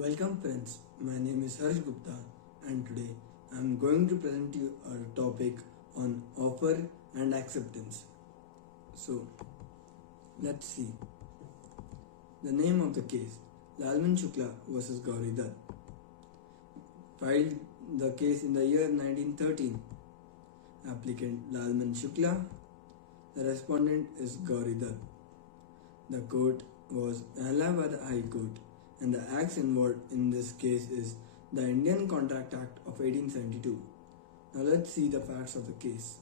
Welcome friends, my name is Gupta and today I am going to present you a topic on offer and acceptance. So let's see. The name of the case, Lalman Shukla vs Gauri Dutt. Filed the case in the year 1913. Applicant Lalman Shukla. The respondent is Gauri Dutt. The court was Allahabad High Court and the acts involved in this case is the Indian Contract Act of 1872. Now let's see the facts of the case.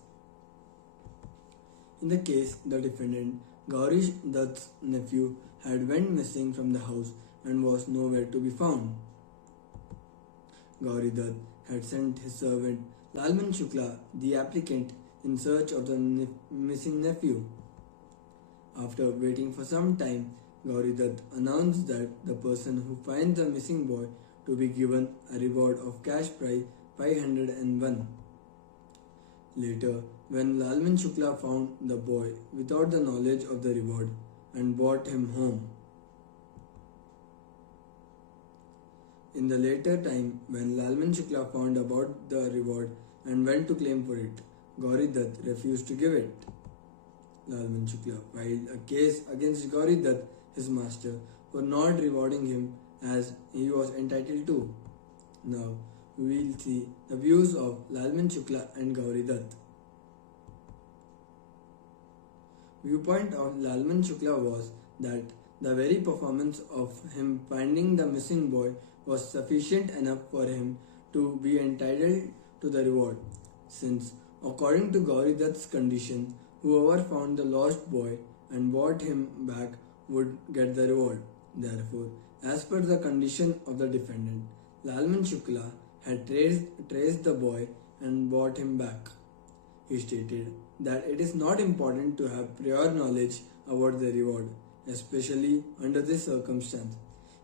In the case, the defendant Gauri Dutt's nephew had went missing from the house and was nowhere to be found. Gauri Dutt had sent his servant Lalman Shukla, the applicant, in search of the missing nephew. After waiting for some time, Gauri Dutt announced that the person who finds the missing boy to be given a reward of cash prize 501. Later, when Lalman Shukla found the boy without the knowledge of the reward and brought him home. In the later time, when Lalman Shukla found about the reward and went to claim for it, Gauri Dutt refused to give it. Lalman Shukla filed a case against Gauri Dutt, his master, for not rewarding him as he was entitled to. Now, we will see the views of Lalman Shukla and Gauri Dutt. Viewpoint of Lalman Shukla was that the very performance of him finding the missing boy was sufficient enough for him to be entitled to the reward, since according to Gauri Dutt's condition, whoever found the lost boy and brought him back would get the reward. Therefore, as per the condition of the defendant, Lalman Shukla had traced the boy and brought him back. He stated that it is not important to have prior knowledge about the reward, especially under this circumstance.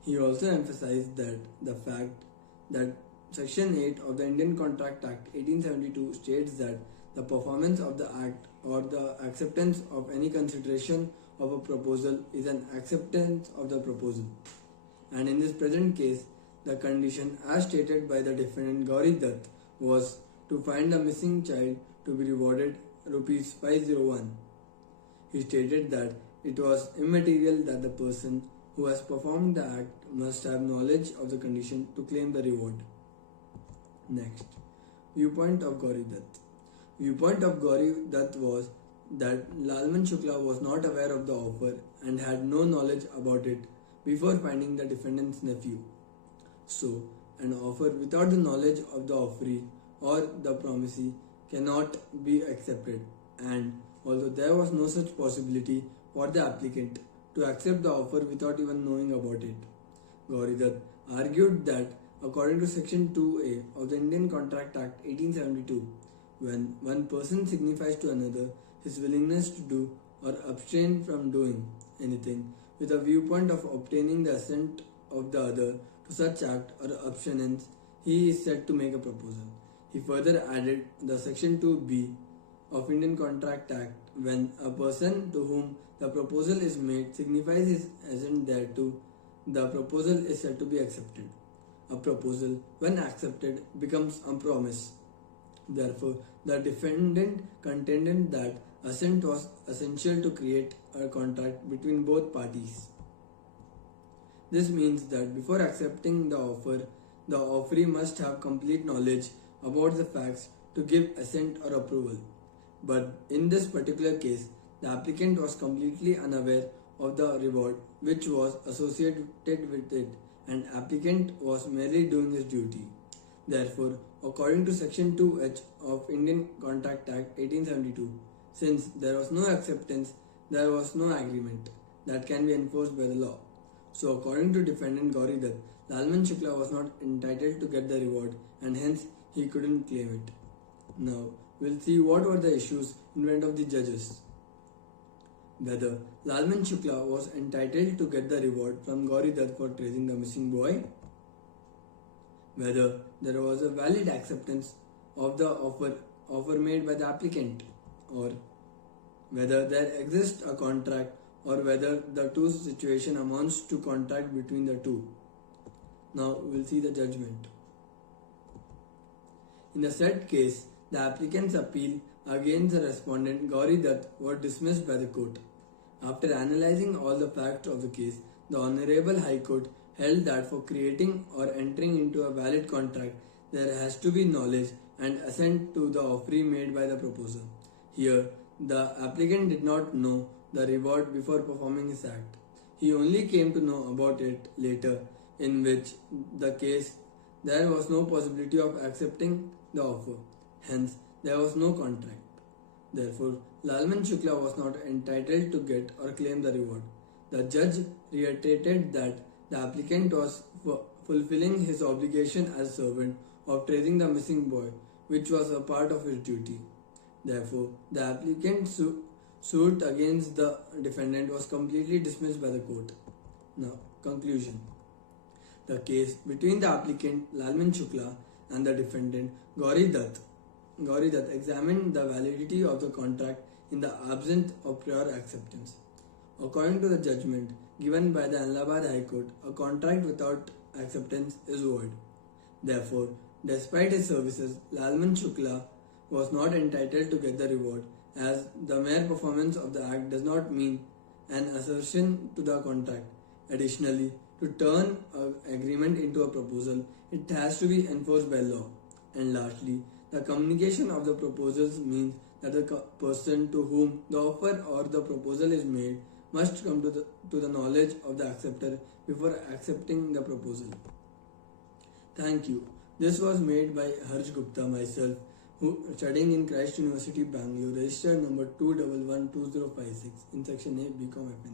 He also emphasized that the fact that Section 8 of the Indian Contract Act 1872 states that the performance of the act or the acceptance of any consideration of a proposal is an acceptance of the proposal. And in this present case, the condition as stated by the defendant Gauri Dutt was to find the missing child to be rewarded Rs 501. He stated that it was immaterial that the person who has performed the act must have knowledge of the condition to claim the reward. Next, viewpoint of Gauri Dutt. Viewpoint of Gauri Dutt was that Lalman Shukla was not aware of the offer and had no knowledge about it before finding the defendant's nephew. So, an offer without the knowledge of the offeree or the promisee cannot be accepted, and although there was no such possibility for the applicant to accept the offer without even knowing about it, Gauri Dutt argued that according to Section 2A of the Indian Contract Act 1872, when one person signifies to another his willingness to do or abstain from doing anything with a viewpoint of obtaining the assent of the other to such act or abstinence, he is said to make a proposal. He further added the Section 2B of Indian Contract Act, when a person to whom the proposal is made signifies his assent thereto, the proposal is said to be accepted. A proposal, when accepted, becomes a promise. Therefore, the defendant contended that assent was essential to create a contract between both parties. This means that before accepting the offer, the offeree must have complete knowledge about the facts to give assent or approval. But in this particular case, the applicant was completely unaware of the reward which was associated with it, and applicant was merely doing his duty. Therefore, according to Section 2H of Indian Contract Act 1872, since there was no acceptance, there was no agreement that can be enforced by the law. So, according to defendant Gauri Dutt, Lalman Shukla was not entitled to get the reward and hence he couldn't claim it. Now, we'll see what were the issues in front of the judges. Whether Lalman Shukla was entitled to get the reward from Gauri Dutt for tracing the missing boy, whether there was a valid acceptance of the offer made by the applicant, or whether there exists a contract or whether the two situation amounts to contract between the two. Now we'll see the judgment. In the said case, the applicant's appeal against the respondent Gauri Dutt was dismissed by the court. After analyzing all the facts of the case, the Honorable High Court held that for creating or entering into a valid contract, there has to be knowledge and assent to the offer made by the proposer. Here, the applicant did not know the reward before performing his act. He only came to know about it later, in which the case there was no possibility of accepting the offer. Hence, there was no contract. Therefore, Lalman Shukla was not entitled to get or claim the reward. The judge reiterated that the applicant was fulfilling his obligation as servant of tracing the missing boy, which was a part of his duty. Therefore, the applicant's suit against the defendant was completely dismissed by the court. Now, conclusion. The case between the applicant Lalman Shukla and the defendant Gauri Dutt examined the validity of the contract in the absence of prior acceptance. According to the judgment given by the Allahabad High Court, a contract without acceptance is void. Therefore, despite his services, Lalman Shukla was not entitled to get the reward, as the mere performance of the act does not mean an assertion to the contract. Additionally, to turn an agreement into a proposal, it has to be enforced by law. And lastly, the communication of the proposals means that the person to whom the offer or the proposal is made must come to the knowledge of the acceptor before accepting the proposal. Thank you. This was made by Gupta, myself, who studying in Christ University, Bangalore, registered number 2112056 in section A, BCom FNC.